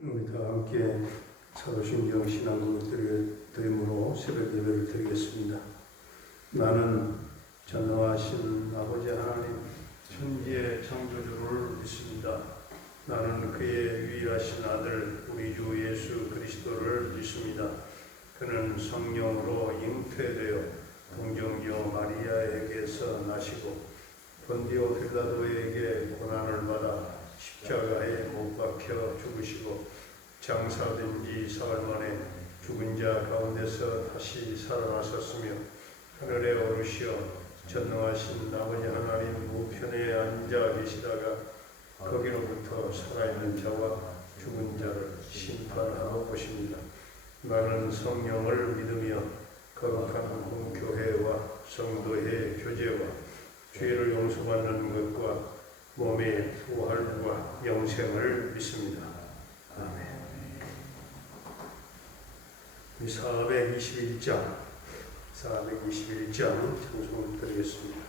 우리 다 함께 사도신경 신앙을 드림으로 새벽 예배를 드리겠습니다. 나는 전능하신 아버지 하나님 천지의 창조주를 믿습니다. 나는 그의 유일하신 아들 우리 주 예수 그리스도를 믿습니다. 그는 성령으로 잉태되어 동정녀 마리아에게서 나시고 본디오 빌라도에게 고난을 받아 십자가에 못 박혀 죽으시고 장사된 지 사흘 만에 죽은 자 가운데서 다시 살아나셨으며 하늘에 오르시어 전능하신 아버지 하나님 우편에 앉아 계시다가 거기로부터 살아있는 자와 죽은 자를 심판하러 오십니다. 나는 성령을 믿으며 거룩한 공교회와 성도의 교제와 죄를 용서받는 것과 몸의 부활과 영생을 믿습니다. 아멘. 421장 찬송을 드리겠습니다.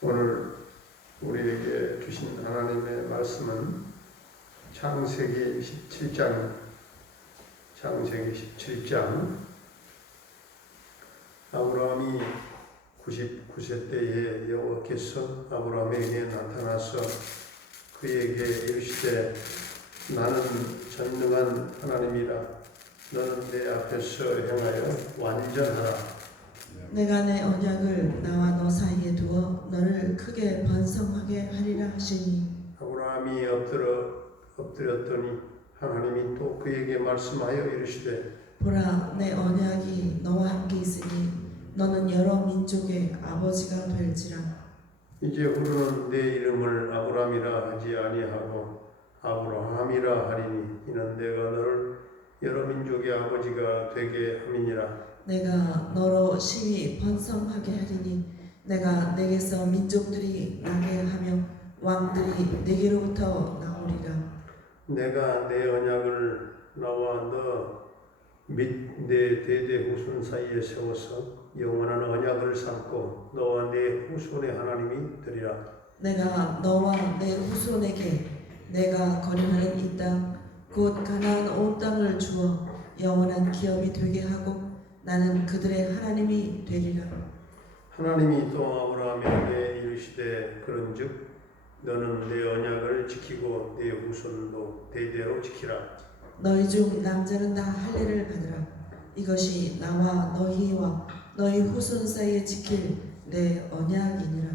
오늘 우리에게 주신 하나님의 말씀은 창세기 17장 아브라함이 99세 때에 여호와께서 아브라함에게 나타나서 그에게 이르시되 나는 전능한 하나님이라 너는 내 앞에서 행하여 완전하라. 내가 내 언약을 나와 너 사이에 두어 너를 크게 번성하게 하리라 하시니 아브라함이 엎드렸더니 하나님이 또 그에게 말씀하여 이르시되 보라 내 언약이 너와 함께 있으니 너는 여러 민족의 아버지가 될지라. 이제 후로는 내 이름을 아브라함이라 하지 아니하고 아브라함이라 하리니 이는 내가 너를 여러 민족의 아버지가 되게 함이니라. 내가 너로 심히 번성하게 하리니 내가 내게서 민족들이 나게 하며 왕들이 내게로부터 나오리라. 내가 내 언약을 나와 너 및 내 대대 후손 사이에 세워서 영원한 언약을 삼고 너와 네 후손의 하나님이 되리라. 내가 너와 내 후손에게 내가 거류하는 이 땅 곧 가나안 온 땅을 주어 영원한 기업이 되게 하고 나는 그들의 하나님이 되리라. 하나님이 또 아브라함에게 이르시되 그런즉 너는 내 언약을 지키고 내 후손도 대대로 지키라. 너희 중 남자는 다 할례를 받으라. 이것이 나와 너희와 너희 후손 사이에 지킬 내 언약이니라.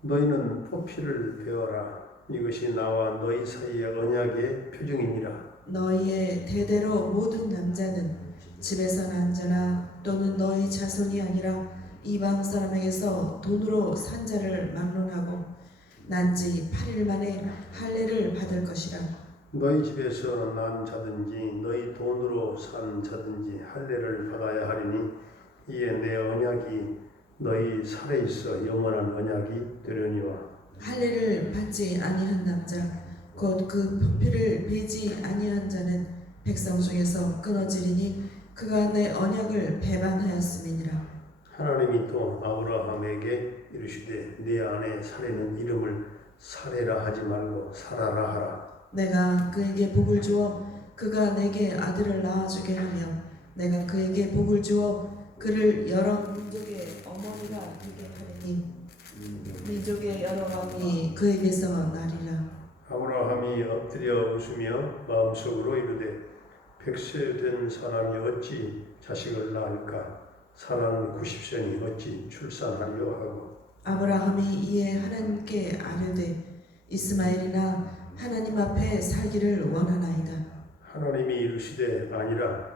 너희는 포피를 배워라. 이것이 나와 너희 사이의 언약의 표징이니라. 너희의 대대로 모든 남자는 집에서 난 자나 또는 너희 자손이 아니라 이방 사람에게서 돈으로 산 자를 막론하고 난지 8일 만에 할례를 받을 것이라. 너희 집에서 난 자든지 너희 돈으로 산 자든지 할례를 받아야 하리니 이에 내 언약이 너희 살에 있어 영원한 언약이 되려니와. 할례를 받지 아니한 남자 곧 그 포피를 베지 아니한 자는 백성 중에서 끊어지리니 그가 내 언약을 배반하였음이니라. 하나님이 또 아브라함에게 이르시되 네 안에 살에는 이름을 사레라 하지 말고 사라라 하라. 내가 그에게 복을 주어 그가 내게 아들을 낳아주게 하며 내가 그에게 복을 주어 그를 여러 민족의 어머니가 되게 하리니 민족의 여러 왕이 그에게서 나리라. 아브라함이 엎드려 웃으며 마음속으로 이르되 100세 된 사람이 어찌 자식을 낳을까? 사라는 90세니 어찌 출산하려 하고. 아브라함이 이에 하나님께 아뢰되 이스마엘이나 하나님 앞에 살기를 원하나이다. 하나님이 이르시되 아니라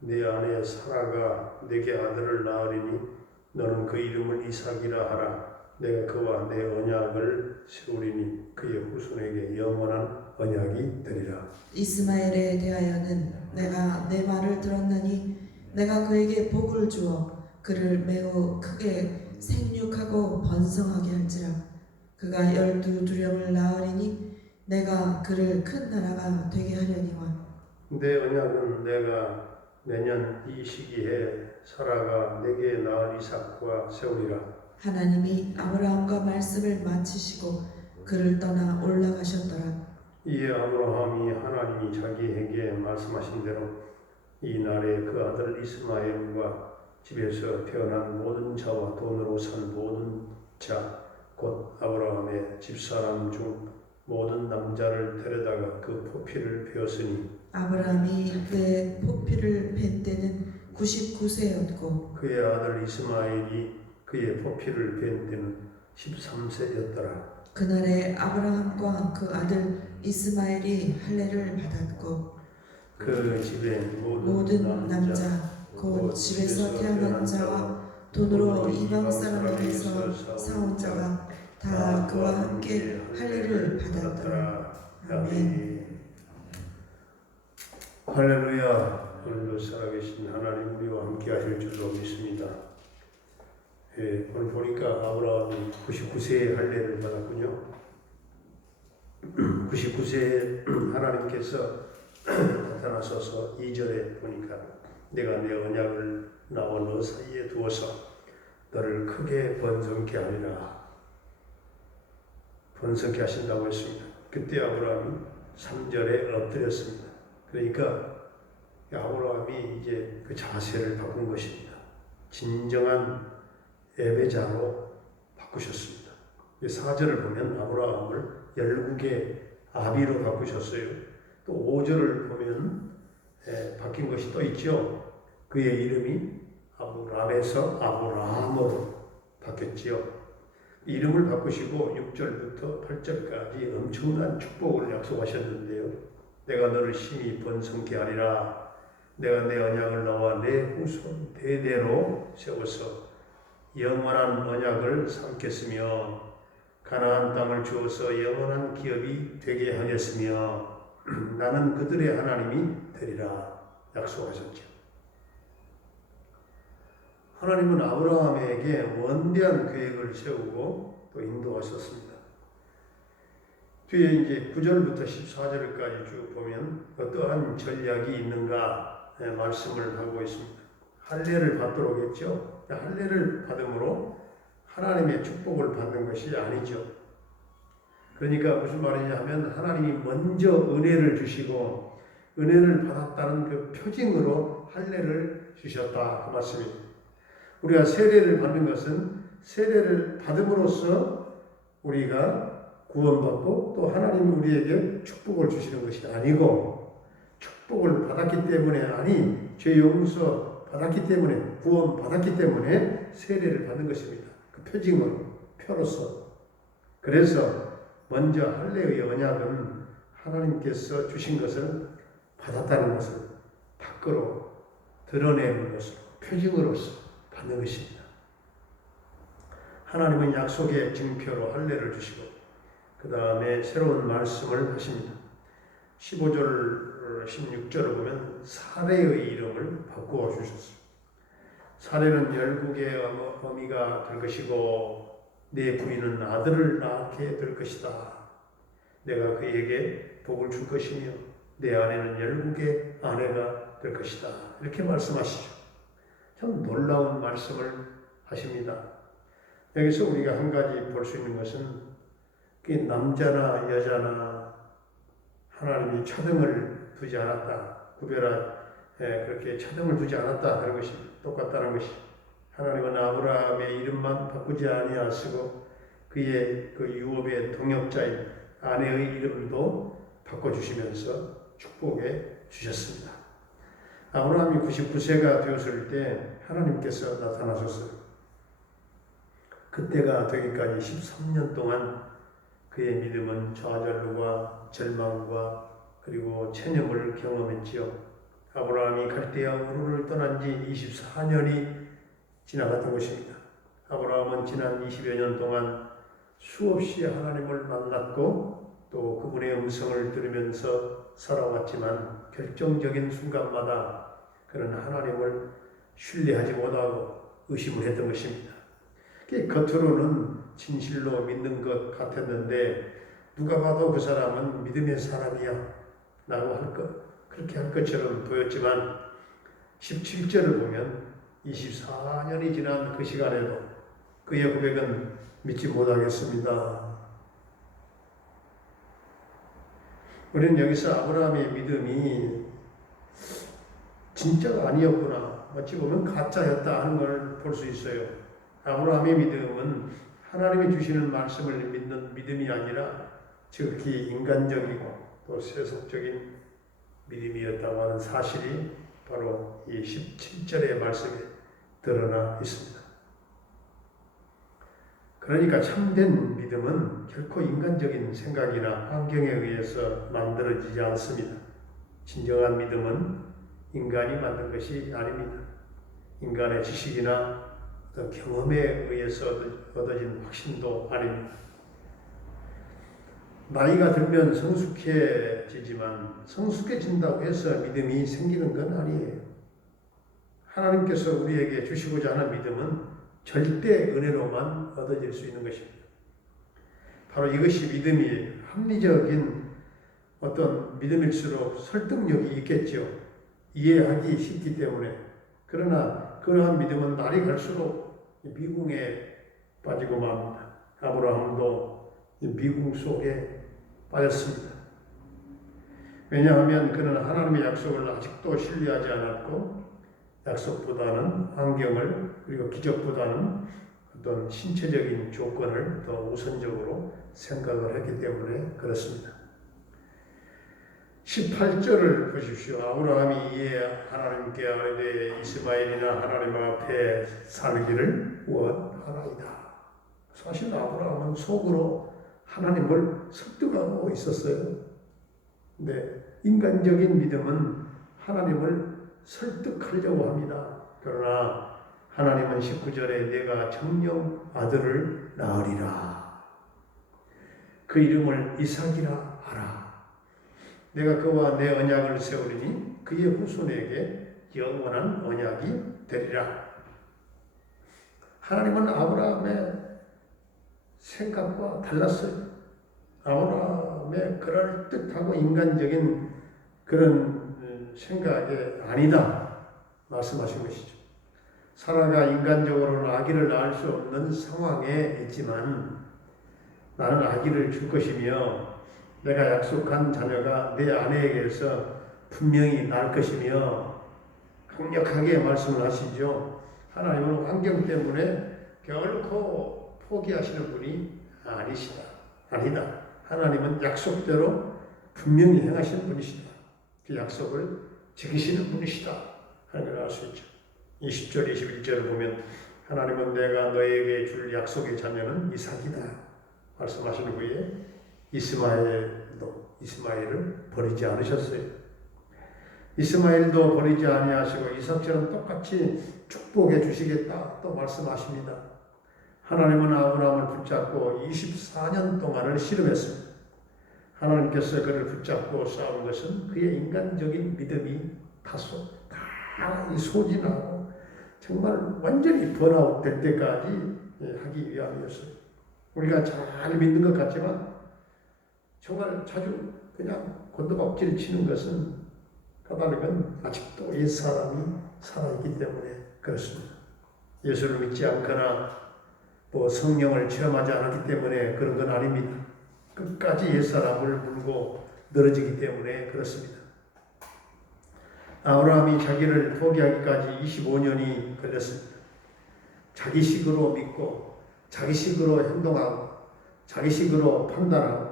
내 아내 사라가 내게 아들을 낳으리니 너는 그 이름을 이삭이라 하라. 내가 그와 내 언약을 세우리니 그의 후손에게 영원한 언약이 되리라. 이스마엘에 대하여는 내가 내 말을 들었나니 내가 그에게 복을 주어 그를 매우 크게 생육하고 번성하게 할지라. 그가 12두령을 낳으리니 내가 그를 큰 나라가 되게 하려니와. 내 언약은 내가 내년 이 시기에 사라가 내게 낳을 이삭과 세우리라. 하나님이 아브라함과 말씀을 마치시고 그를 떠나 올라가셨더라. 이에 아브라함이 하나님이 자기에게 말씀하신 대로 이 날에 그 아들 이스마엘과 집에서 태어난 모든 자와 돈으로 산 모든 자 곧 아브라함의 집사람 중 모든 남자를 데려다가 그 포피를 베었으니 아브라함이 그의 포피를 벤 때는 99세였고 그의 아들 이스마엘이 그의 포피를 벤 때는 13세였더라. 그날에 아브라함과 그 아들 이스마엘이 할례를 받았고 그 집에 모든 남자 곧 집에서 태어난 자와 돈으로 이방 사람에게서 사온 자가 다 그와 함께 할례를 받았더라. 아멘. 할렐루야. 오늘도 살아계신 하나님 우리와 함께 하실 줄로 믿습니다. 오늘 보니까 아브라함이 99세의 할례를 받았군요. 99세에 하나님께서 나타나셔서 2절에 보니까 내가 내 언약을 나와 너 사이에 두어서 너를 크게 번성케 하리라. 번성케 하신다고 했습니다. 그때 아브라함이 3절에 엎드렸습니다. 그러니까 아브라함이 이제 그 자세를 바꾼 것입니다. 진정한 예배자로 바꾸셨습니다. 4절을 보면 아브라함을 열국의 아비로 바꾸셨어요. 또 5절을 보면 바뀐 것이 또 있죠. 그의 이름이 아브람에서 아브라함으로 바뀌었지요. 이름을 바꾸시고 6절부터 8절까지 엄청난 축복을 약속하셨는데요. 내가 너를 심히 번성케 하리라. 내가 내 언약을 너와 내 후손 대대로 세워서 영원한 언약을 삼겠으며 가나안 땅을 주어서 영원한 기업이 되게 하겠으며 나는 그들의 하나님이 되리라 약속하셨죠. 하나님은 아브라함에게 원대한 계획을 세우고 또 인도하셨습니다. 뒤에 이제 9절부터 14절까지 쭉 보면 어떠한 전략이 있는가 말씀을 하고 있습니다. 할례를 받도록 했죠. 할례를 받음으로 하나님의 축복을 받는 것이 아니죠. 그러니까 무슨 말이냐면 하나님이 먼저 은혜를 주시고 은혜를 받았다는 그 표징으로 할례를 주셨다 그 말씀입니다. 우리가 세례를 받는 것은 세례를 받음으로써 우리가 구원받고 또 하나님이 우리에게 축복을 주시는 것이 아니고 축복을 받았기 때문에 아니 죄 용서 받았기 때문에 구원 받았기 때문에 세례를 받는 것입니다. 그 표징으로 표로서. 그래서 먼저 할례의 언약은 하나님께서 주신 것을 받았다는 것을 밖으로 드러내는 것으로 표징으로서 받는 것입니다. 하나님은 약속의 증표로 할례를 주시고 그 다음에 새로운 말씀을 하십니다. 15절 16절을 보면 사례의 이름을 바꾸어 주셨어요. 사례는 열국의 어미가 될 것이고 내 부인은 아들을 낳게 될 것이다. 내가 그에게 복을 줄 것이며 내 아내는 열국의 아내가 될 것이다. 이렇게 말씀하시죠. 참 놀라운 말씀을 하십니다. 여기서 우리가 한 가지 볼 수 있는 것은 남자나 여자나 하나님이 차등을 두지 않았다. 그렇게 차등을 두지 않았다 하는 것이 똑같다는 것이 하나님은 아브라함의 이름만 바꾸지 아니하시고 그의 그 유업의 동역자인 아내의 이름도 바꿔주시면서 축복해 주셨습니다. 아브라함이 99세가 되었을 때 하나님께서 나타나셨어요. 그때가 되기까지 13년 동안 그의 믿음은 좌절과 절망과 그리고 체념을 경험했지요. 아브라함이 갈대아 우르를 떠난 지 24년이 지나갔던 것입니다. 아브라함은 지난 20여 년 동안 수없이 하나님을 만났고 또 그분의 음성을 들으면서 살아왔지만 결정적인 순간마다 그는 하나님을 신뢰하지 못하고 의심을 했던 것입니다. 겉으로는 진실로 믿는 것 같았는데 누가 봐도 그 사람은 믿음의 사람이야 라고 그렇게 할 것처럼 보였지만 17절을 보면 24년이 지난 그 시간에도 그의 고백은 믿지 못하겠습니다. 우리는 여기서 아브라함의 믿음이 진짜가 아니었구나, 어찌 보면 가짜였다 하는 걸 볼 수 있어요. 아브라함의 믿음은 하나님이 주시는 말씀을 믿는 믿음이 아니라 지극히 인간적이고 또 세속적인 믿음이었다고 하는 사실이 바로 이 17절의 말씀에 드러나 있습니다. 그러니까 참된 믿음은 결코 인간적인 생각이나 환경에 의해서 만들어지지 않습니다. 진정한 믿음은 인간이 만든 것이 아닙니다. 인간의 지식이나 어떤 경험에 의해서 얻어진 확신도 아닙니다. 나이가 들면 성숙해지지만 성숙해진다고 해서 믿음이 생기는 건 아니에요. 하나님께서 우리에게 주시고자 하는 믿음은 절대 은혜로만 얻어질 수 있는 것입니다. 바로 이것이 믿음이 합리적인 어떤 믿음일수록 설득력이 있겠죠. 이해하기 쉽기 때문에. 그러나 그러한 믿음은 날이 갈수록 미궁에 빠지고 맙니다. 아브라함도 미궁 속에 빠졌습니다. 왜냐하면 그는 하나님의 약속을 아직도 신뢰하지 않았고 약속보다는 환경을 그리고 기적보다는 어떤 신체적인 조건을 더 우선적으로 생각을 했기 때문에 그렇습니다. 18절을 보십시오. 아브라함이 이에 하나님께 아뢰되 이스마엘이나 하나님 앞에 살기를 원하나이다. 사실 아브라함은 속으로 하나님을 설득하고 있었어요. 근데 인간적인 믿음은 하나님을 설득하려고 합니다. 그러나 하나님은 19절에 내가 정녕 아들을 낳으리라. 그 이름을 이삭이라 하라. 내가 그와 내 언약을 세우리니 그의 후손에게 영원한 언약이 되리라. 하나님은 아브라함의 생각과 달랐어요. 아브라함의 그럴듯하고 인간적인 그런 생각이 아니다 말씀하신 것이죠. 사라가 인간적으로는 아기를 낳을 수 없는 상황에 있지만 나는 아기를 줄 것이며 내가 약속한 자녀가 내 아내에게서 분명히 날 것이며 강력하게 말씀을 하시죠. 하나님은 환경 때문에 결코 포기하시는 분이 아니다. 하나님은 약속대로 분명히 행하시는 분이시다. 그 약속을 지키시는 분이시다 하는 걸 알 수 있죠. 20절 21절을 보면 하나님은 내가 너에게 줄 약속의 자녀는 이삭이다 말씀하신 후에 이스마엘을 버리지 않으셨어요. 이스마엘도 버리지 아니하시고 이삭처럼 똑같이 축복해 주시겠다 또 말씀하십니다. 하나님은 아브라함을 붙잡고 24년 동안을 씨름했습니다. 하나님께서 그를 붙잡고 싸운 것은 그의 인간적인 믿음이 다 소진하고 정말 완전히 번아웃 될 때까지 하기 위함이었어요. 우리가 잘 믿는 것 같지만 정말 자주 그냥 곤두박질 치는 것은 까닭은 아직도 옛사람이 살아있기 때문에 그렇습니다. 예수를 믿지 않거나 성령을 체험하지 않았기 때문에 그런 건 아닙니다. 끝까지 옛사람을 물고 늘어지기 때문에 그렇습니다. 아브라함이 자기를 포기하기까지 25년이 걸렸습니다. 자기식으로 믿고 자기식으로 행동하고 자기식으로 판단하고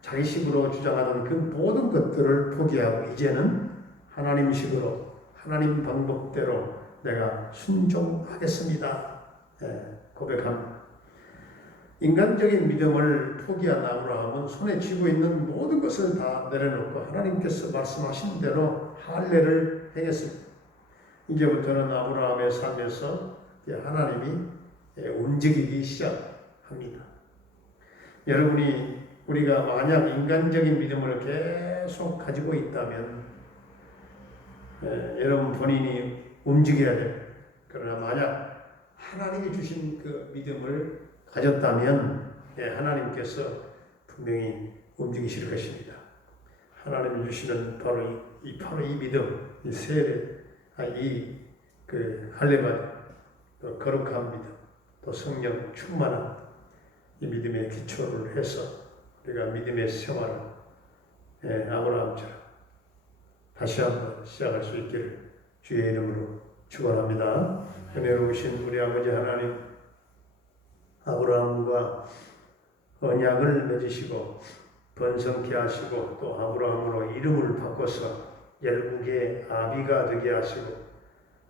자기식으로 주장하는 그 모든 것들을 포기하고 이제는 하나님식으로 하나님 방법대로 내가 순종하겠습니다. 고백합니다. 인간적인 믿음을 포기한 아브라함은 손에 쥐고 있는 모든 것을 다 내려놓고 하나님께서 말씀하신 대로 할례를 행했습니다. 이제부터는 아브라함의 삶에서 하나님이 움직이기 시작합니다. 우리가 만약 인간적인 믿음을 계속 가지고 있다면 여러분 본인이 움직여야 됩니다. 그러나 만약 하나님이 주신 그 믿음을 가졌다면 하나님께서 분명히 움직이실 것입니다. 하나님이 주시는 바로 이 믿음, 이 세례, 할례받음, 또 거룩한 믿음, 또 성령 충만한 이 믿음의 기초를 해서 우리가 믿음의 생활을 아브라함처럼 다시 한번 시작할 수 있기를 주의 이름으로 축원합니다. 은혜로우신 우리 아버지 하나님, 아브라함과 언약을 맺으시고 번성케 하시고 또 아브라함으로 이름을 바꿔서 열국의 아비가 되게 하시고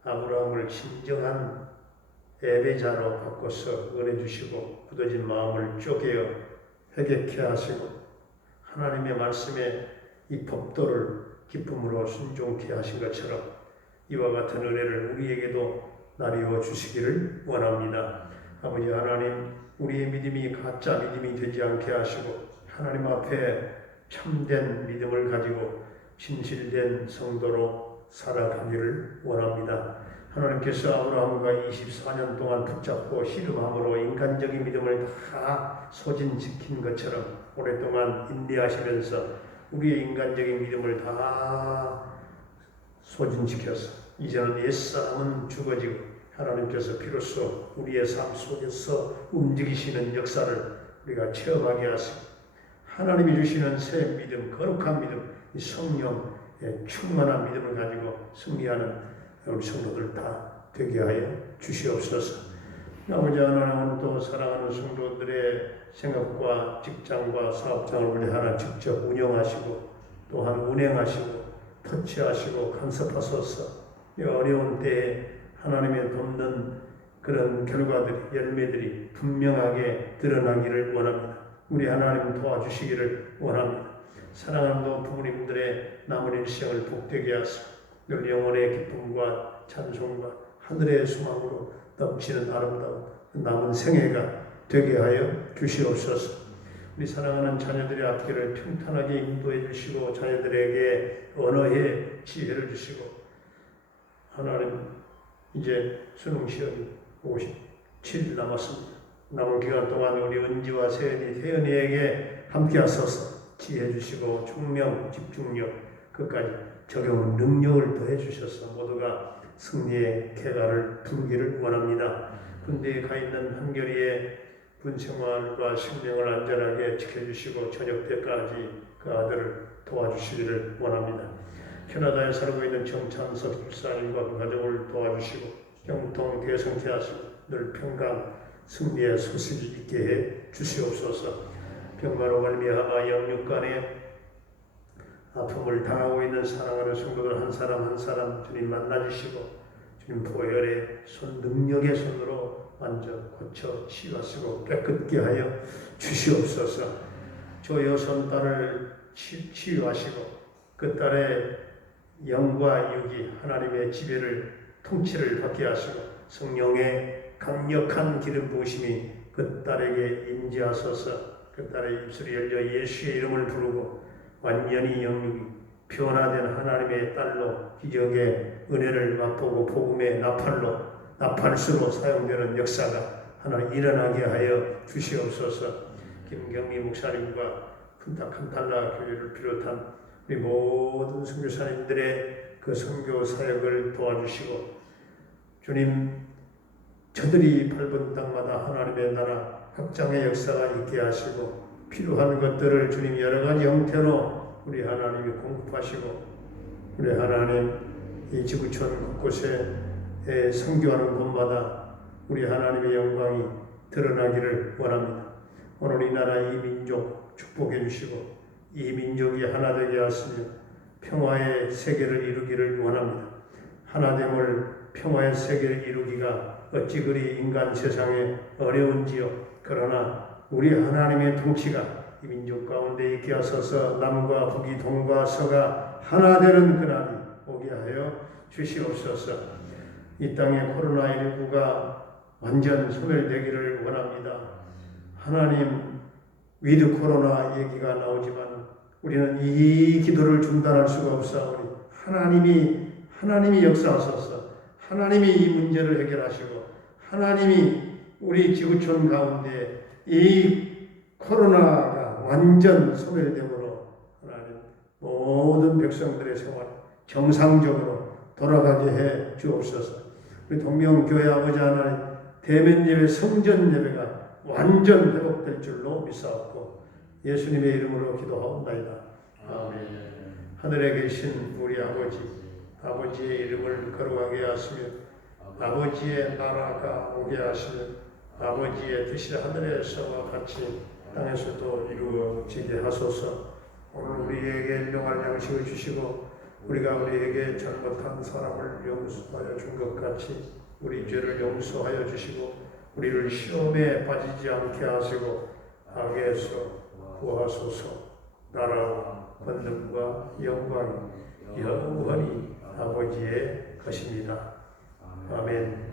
아브라함을 진정한 예배자로 바꿔서 은혜 주시고 굳어진 마음을 쪼개어 회개케 하시고 하나님의 말씀에 이 법도를 기쁨으로 순종케 하신 것처럼 이와 같은 은혜를 우리에게도 나누어 주시기를 원합니다. 아버지 하나님, 우리의 믿음이 가짜 믿음이 되지 않게 하시고 하나님 앞에 참된 믿음을 가지고 진실된 성도로 살아가기를 원합니다. 하나님께서 아브라함과 24년 동안 붙잡고 씨름함으로 인간적인 믿음을 다 소진시킨 것처럼 오랫동안 인내하시면서 우리의 인간적인 믿음을 다 소진시켜서 이제는 옛사람은 죽어지고 하나님께서 비로소 우리의 삶 속에서 움직이시는 역사를 우리가 체험하게 하시고 하나님이 주시는 새 믿음, 거룩한 믿음, 이 성령의 충만한 믿음을 가지고 승리하는 우리 성도들 다 되게 하여 주시옵소서. 아버지 하나님, 오늘 또 사랑하는 성도들의 생각과 직장과 사업장을 우리 하나 직접 운영하시고 또한 운행하시고 터치하시고 간섭하소서. 이 어려운 때에 하나님의 돕는 그런 결과들이 열매들이 분명하게 드러나기를 원합니다. 우리 하나님 도와주시기를 원합니다. 사랑하는 부모님들의 남은 일생을 복되게 하시고 늘 영혼의 기쁨과 찬송과 하늘의 소망으로 넘치는 아름다운 남은 생애가 되게 하여 주시옵소서. 우리 사랑하는 자녀들의 앞길을 평탄하게 인도해 주시고 자녀들에게 언어의 지혜를 주시고 하나님, 이제 수능 시험이 57일 남았습니다. 남은 기간 동안 우리 은지와 태연이에게 함께 하소서. 지혜 주시고 총명, 집중력, 끝까지 적용 능력을 더해 주셔서 모두가 승리의 쾌가를 부르기를 원합니다. 군대에 가 있는 한결이의 군생활과 생명을 안전하게 지켜주시고 저녁 때까지 그 아들을 도와주시기를 원합니다. 캐나다에 살고 있는 정찬석 집사님과 그 가족을 도와주시고 영통 대성케 하시고 늘 평강 승리의 소식이 있게 해 주시옵소서. 병마로 말미암아 영육간에 아픔을 당하고 있는 사랑하는 성도들 한 사람 한 사람 주님 만나주시고 주님 보혈의 손 능력의 손으로 만져 고쳐 치유하시고 깨끗게 하여 주시옵소서. 저 여손 딸을 치유하시고 그 딸의 영과 육이 하나님의 지배를 통치를 받게 하시고 성령의 강력한 기름 부으심이 그 딸에게 임재하소서. 그 딸의 입술이 열려 예수의 이름을 부르고 완전히 영육이 변화된 하나님의 딸로 기적의 은혜를 맛보고 복음의 나팔수로 사용되는 역사가 하나 일어나게 하여 주시옵소서. 김경미 목사님과 큰탁한달라 교회를 비롯한 우리 모든 선교사님들의 그 선교 사역을 도와주시고 주님 저들이 밟은 땅마다 하나님의 나라 확장의 역사가 있게 하시고 필요한 것들을 주님 여러 가지 형태로 우리 하나님이 공급하시고 우리 하나님 이 지구촌 곳곳에 선교하는 곳마다 우리 하나님의 영광이 드러나기를 원합니다. 오늘 이 나라 이 민족 축복해 주시고 이 민족이 하나 되게 하시며 평화의 세계를 이루기를 원합니다. 하나됨을 평화의 세계를 이루기가 어찌 그리 인간 세상에 어려운지요. 그러나 우리 하나님의 통치가 이 민족 가운데 있게 하소서. 남과 북이 동과 서가 하나 되는 그날이 오게 하여 주시옵소서. 이 땅에 코로나19가 완전 소멸되기를 원합니다. 하나님 위드 코로나 얘기가 나오지만 우리는 이 기도를 중단할 수가 없사오니 하나님이 역사하소서. 하나님이 이 문제를 해결하시고 하나님이 우리 지구촌 가운데 이 코로나가 완전 소멸됨으로 하나님 모든 백성들의 생활 정상적으로 돌아가게 해 주옵소서. 우리 동명교회 아버지 하나님 대면 예배 성전 예배가 완전 회복될 줄로 믿사옵고 예수님의 이름으로 기도하옵나이다. 아멘. 하늘에 계신 우리 아버지의 이름을 거룩하게 하시며 아버지의 나라가 오게 하시며 아버지의 뜻이 하늘에서와 같이 땅에서도 이루어지게 하소서. 오늘 우리에게 일용할 양식을 주시고 우리가 우리에게 잘못한 사람을 용서하여 준 것 같이 우리 죄를 용서하여 주시고 우리를 시험에 빠지지 않게 하시고 악에서 구하소서. 나라와 권능과 영광이 영원히 아버지의 것입니다. 아멘.